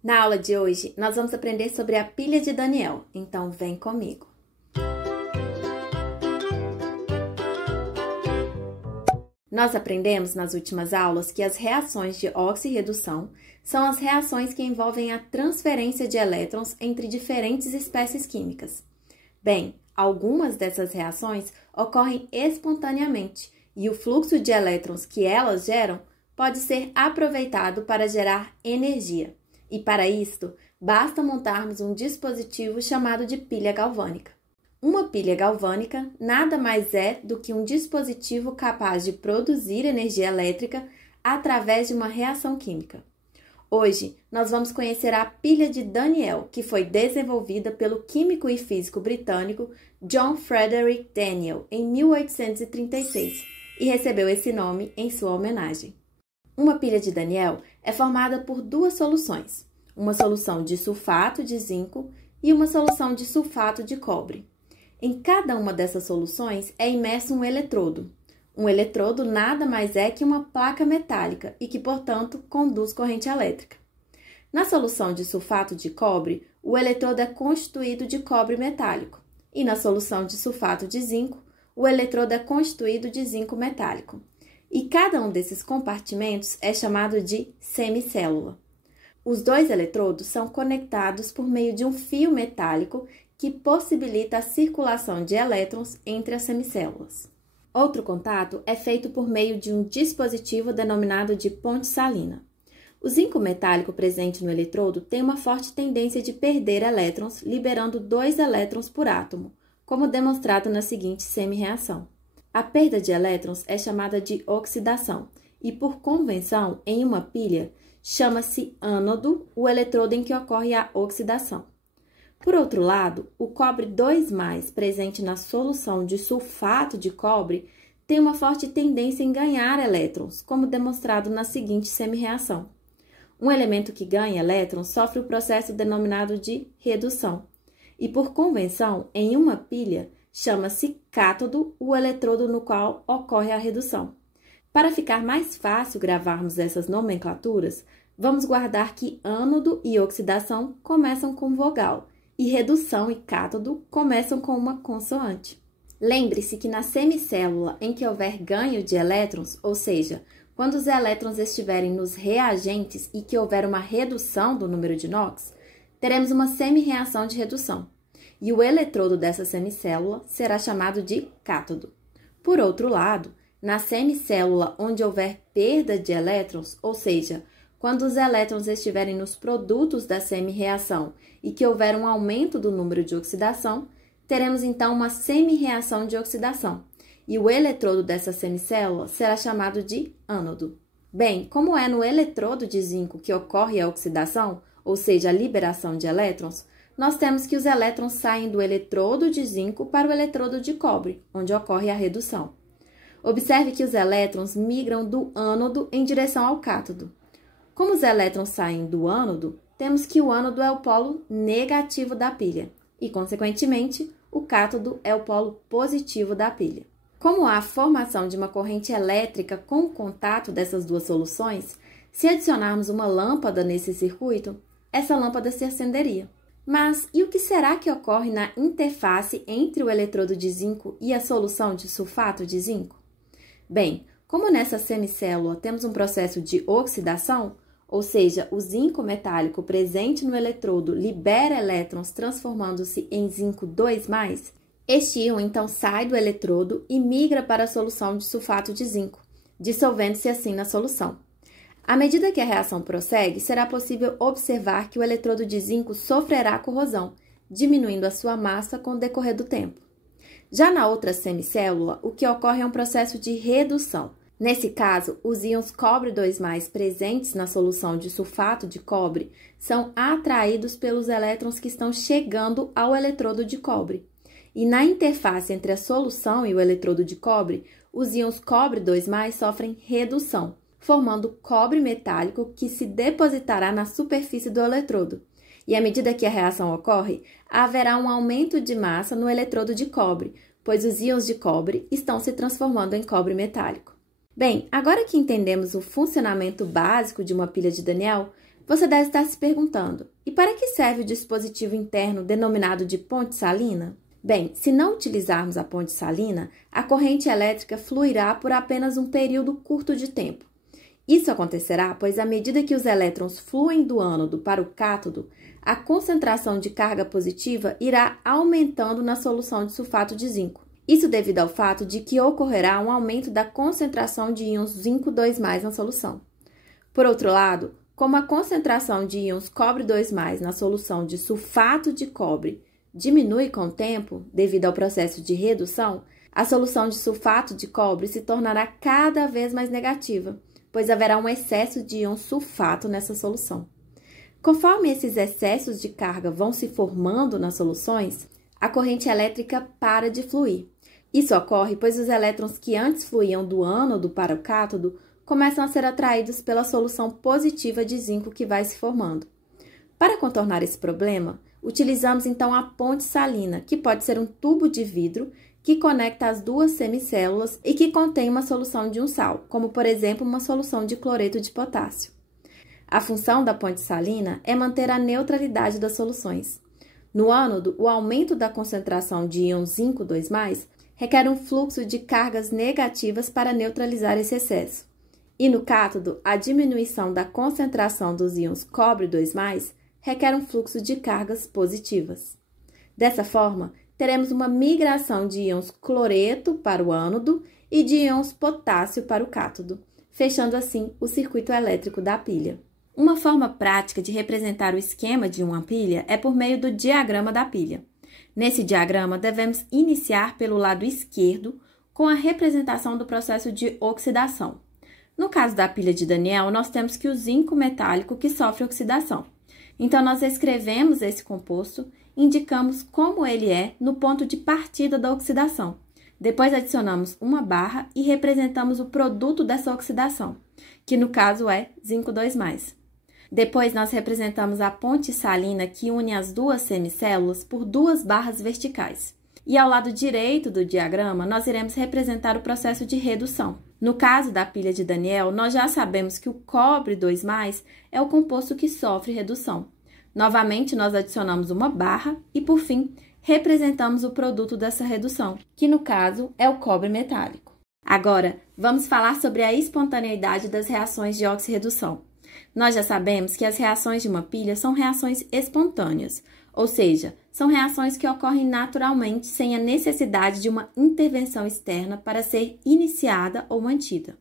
Na aula de hoje, nós vamos aprender sobre a pilha de Daniell, então vem comigo. Nós aprendemos nas últimas aulas que as reações de oxirredução são as reações que envolvem a transferência de elétrons entre diferentes espécies químicas. Bem, algumas dessas reações ocorrem espontaneamente e o fluxo de elétrons que elas geram pode ser aproveitado para gerar energia. E para isto, basta montarmos um dispositivo chamado de pilha galvânica. Uma pilha galvânica nada mais é do que um dispositivo capaz de produzir energia elétrica através de uma reação química. Hoje, nós vamos conhecer a pilha de Daniell, que foi desenvolvida pelo químico e físico britânico John Frederick Daniell em 1836 e recebeu esse nome em sua homenagem. Uma pilha de Daniell é formada por duas soluções, uma solução de sulfato de zinco e uma solução de sulfato de cobre. Em cada uma dessas soluções é imerso um eletrodo. Um eletrodo nada mais é que uma placa metálica e que, portanto, conduz corrente elétrica. Na solução de sulfato de cobre, o eletrodo é constituído de cobre metálico e na solução de sulfato de zinco, o eletrodo é constituído de zinco metálico. E cada um desses compartimentos é chamado de semicélula. Os dois eletrodos são conectados por meio de um fio metálico que possibilita a circulação de elétrons entre as semicélulas. Outro contato é feito por meio de um dispositivo denominado de ponte salina. O zinco metálico presente no eletrodo tem uma forte tendência de perder elétrons, liberando 2 elétrons por átomo, como demonstrado na seguinte semi-reação. A perda de elétrons é chamada de oxidação e, por convenção, em uma pilha, chama-se ânodo o eletrodo em que ocorre a oxidação. Por outro lado, o cobre 2+, presente na solução de sulfato de cobre, tem uma forte tendência em ganhar elétrons, como demonstrado na seguinte semi-reação. Um elemento que ganha elétrons sofre o processo denominado de redução e, por convenção, em uma pilha, chama-se cátodo o eletrodo no qual ocorre a redução. Para ficar mais fácil gravarmos essas nomenclaturas, vamos guardar que ânodo e oxidação começam com vogal e redução e cátodo começam com uma consoante. Lembre-se que na semicélula em que houver ganho de elétrons, ou seja, quando os elétrons estiverem nos reagentes e que houver uma redução do número de Knox, teremos uma semi-reação de redução. E o eletrodo dessa semicélula será chamado de cátodo. Por outro lado, na semicélula onde houver perda de elétrons, ou seja, quando os elétrons estiverem nos produtos da semi-reação e que houver um aumento do número de oxidação, teremos então uma semi-reação de oxidação, e o eletrodo dessa semicélula será chamado de ânodo. Bem, como é no eletrodo de zinco que ocorre a oxidação, ou seja, a liberação de elétrons, nós temos que os elétrons saem do eletrodo de zinco para o eletrodo de cobre, onde ocorre a redução. Observe que os elétrons migram do ânodo em direção ao cátodo. Como os elétrons saem do ânodo, temos que o ânodo é o polo negativo da pilha e, consequentemente, o cátodo é o polo positivo da pilha. Como há a formação de uma corrente elétrica com o contato dessas duas soluções, se adicionarmos uma lâmpada nesse circuito, essa lâmpada se acenderia. Mas e o que será que ocorre na interface entre o eletrodo de zinco e a solução de sulfato de zinco? Bem, como nessa semicélula temos um processo de oxidação, ou seja, o zinco metálico presente no eletrodo libera elétrons transformando-se em zinco 2+, este íon então sai do eletrodo e migra para a solução de sulfato de zinco, dissolvendo-se assim na solução. À medida que a reação prossegue, será possível observar que o eletrodo de zinco sofrerá corrosão, diminuindo a sua massa com o decorrer do tempo. Já na outra semicélula, o que ocorre é um processo de redução. Nesse caso, os íons cobre 2+ presentes na solução de sulfato de cobre são atraídos pelos elétrons que estão chegando ao eletrodo de cobre. E na interface entre a solução e o eletrodo de cobre, os íons cobre 2+ sofrem redução, formando cobre metálico que se depositará na superfície do eletrodo. E à medida que a reação ocorre, haverá um aumento de massa no eletrodo de cobre, pois os íons de cobre estão se transformando em cobre metálico. Bem, agora que entendemos o funcionamento básico de uma pilha de Daniell, Você deve estar se perguntando, e para que serve o dispositivo interno denominado de ponte salina? Bem, se não utilizarmos a ponte salina, a corrente elétrica fluirá por apenas um período curto de tempo. Isso acontecerá pois, à medida que os elétrons fluem do ânodo para o cátodo, a concentração de carga positiva irá aumentando na solução de sulfato de zinco. Isso devido ao fato de que ocorrerá um aumento da concentração de íons zinco 2+ na solução. Por outro lado, como a concentração de íons cobre 2+ na solução de sulfato de cobre diminui com o tempo, devido ao processo de redução, a solução de sulfato de cobre se tornará cada vez mais negativa, pois haverá um excesso de íon sulfato nessa solução. Conforme esses excessos de carga vão se formando nas soluções, a corrente elétrica para de fluir. Isso ocorre pois os elétrons que antes fluíam do ânodo para o cátodo começam a ser atraídos pela solução positiva de zinco que vai se formando. Para contornar esse problema, utilizamos então a ponte salina, que pode ser um tubo de vidro que conecta as duas semicélulas e que contém uma solução de um sal, como por exemplo uma solução de cloreto de potássio. A função da ponte salina é manter a neutralidade das soluções. No ânodo, o aumento da concentração de íon zinco 2+ requer um fluxo de cargas negativas para neutralizar esse excesso. E no cátodo, a diminuição da concentração dos íons cobre 2+ requer um fluxo de cargas positivas. Dessa forma, teremos uma migração de íons cloreto para o ânodo e de íons potássio para o cátodo, fechando assim o circuito elétrico da pilha. Uma forma prática de representar o esquema de uma pilha é por meio do diagrama da pilha. Nesse diagrama, devemos iniciar pelo lado esquerdo com a representação do processo de oxidação. No caso da pilha de Daniel, nós temos que o zinco metálico que sofre oxidação. Então, nós escrevemos esse composto, indicamos como ele é no ponto de partida da oxidação. Depois, adicionamos uma barra e representamos o produto dessa oxidação, que no caso é zinco 2+. Depois, nós representamos a ponte salina que une as duas semicélulas por 2 barras verticais. E ao lado direito do diagrama, nós iremos representar o processo de redução. No caso da pilha de Daniel, nós já sabemos que o cobre 2+ é o composto que sofre redução. Novamente, nós adicionamos uma barra e, por fim, representamos o produto dessa redução, que no caso é o cobre metálico. Agora, vamos falar sobre a espontaneidade das reações de oxirredução. Nós já sabemos que as reações de uma pilha são reações espontâneas, ou seja, são reações que ocorrem naturalmente sem a necessidade de uma intervenção externa para ser iniciada ou mantida.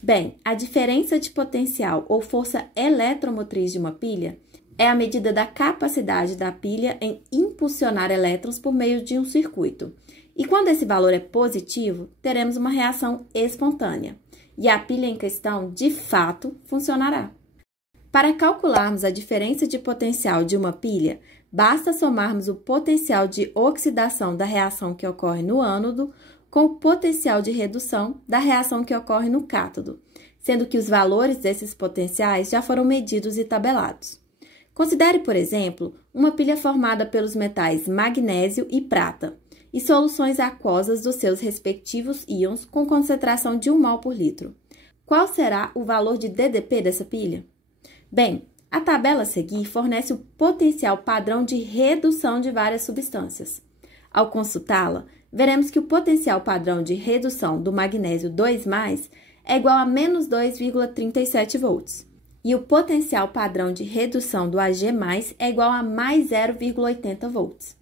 Bem, a diferença de potencial ou força eletromotriz de uma pilha é a medida da capacidade da pilha em impulsionar elétrons por meio de um circuito. E quando esse valor é positivo, teremos uma reação espontânea, e a pilha em questão, de fato, funcionará. Para calcularmos a diferença de potencial de uma pilha, basta somarmos o potencial de oxidação da reação que ocorre no ânodo com o potencial de redução da reação que ocorre no cátodo, sendo que os valores desses potenciais já foram medidos e tabelados. Considere, por exemplo, uma pilha formada pelos metais magnésio e prata e soluções aquosas dos seus respectivos íons com concentração de 1 mol por litro. Qual será o valor de DDP dessa pilha? Bem, a tabela a seguir fornece o potencial padrão de redução de várias substâncias. Ao consultá-la, veremos que o potencial padrão de redução do magnésio 2+ é igual a menos 2,37 volts. E o potencial padrão de redução do Ag+ é igual a mais 0,80 volts.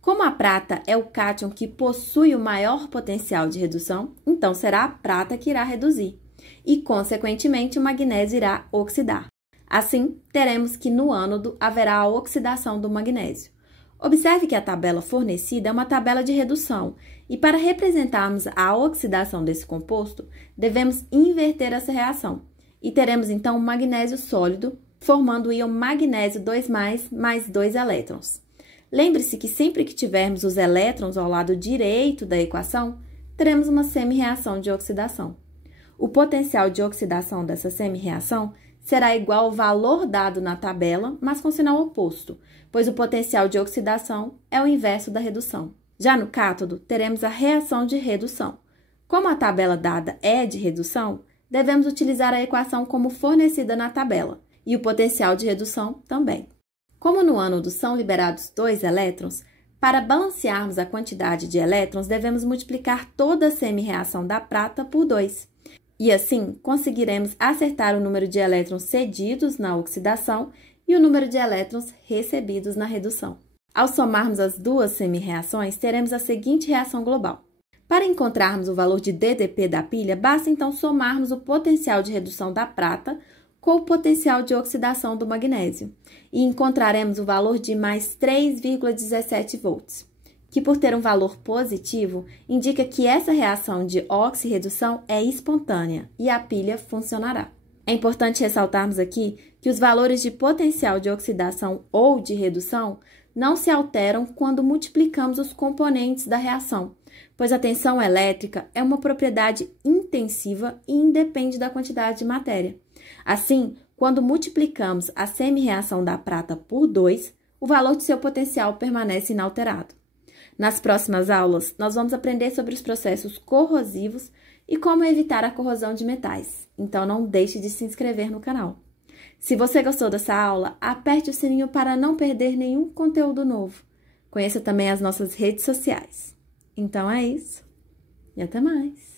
Como a prata é o cátion que possui o maior potencial de redução, então será a prata que irá reduzir. E, consequentemente, o magnésio irá oxidar. Assim, teremos que no ânodo haverá a oxidação do magnésio. Observe que a tabela fornecida é uma tabela de redução, e para representarmos a oxidação desse composto, devemos inverter essa reação, e teremos então um magnésio sólido, formando o íon magnésio 2+ mais 2 elétrons. Lembre-se que sempre que tivermos os elétrons ao lado direito da equação, teremos uma semi-reação de oxidação. O potencial de oxidação dessa semi-reação será igual ao valor dado na tabela, mas com sinal oposto, pois o potencial de oxidação é o inverso da redução. Já no cátodo, teremos a reação de redução. Como a tabela dada é de redução, devemos utilizar a equação como fornecida na tabela, e o potencial de redução também. Como no ânodo são liberados 2 elétrons, para balancearmos a quantidade de elétrons, devemos multiplicar toda a semi-reação da prata por 2. E assim, conseguiremos acertar o número de elétrons cedidos na oxidação e o número de elétrons recebidos na redução. Ao somarmos as duas semi-reações, teremos a seguinte reação global. Para encontrarmos o valor de DDP da pilha, basta então somarmos o potencial de redução da prata com o potencial de oxidação do magnésio, e encontraremos o valor de mais 3,17 volts, que por ter um valor positivo, indica que essa reação de oxirredução é espontânea e a pilha funcionará. É importante ressaltarmos aqui que os valores de potencial de oxidação ou de redução não se alteram quando multiplicamos os componentes da reação, pois a tensão elétrica é uma propriedade intensiva e independe da quantidade de matéria. Assim, quando multiplicamos a semi-reação da prata por 2, o valor de seu potencial permanece inalterado. Nas próximas aulas, nós vamos aprender sobre os processos corrosivos e como evitar a corrosão de metais. Então, não deixe de se inscrever no canal. Se você gostou dessa aula, aperte o sininho para não perder nenhum conteúdo novo. Conheça também as nossas redes sociais. Então é isso e até mais!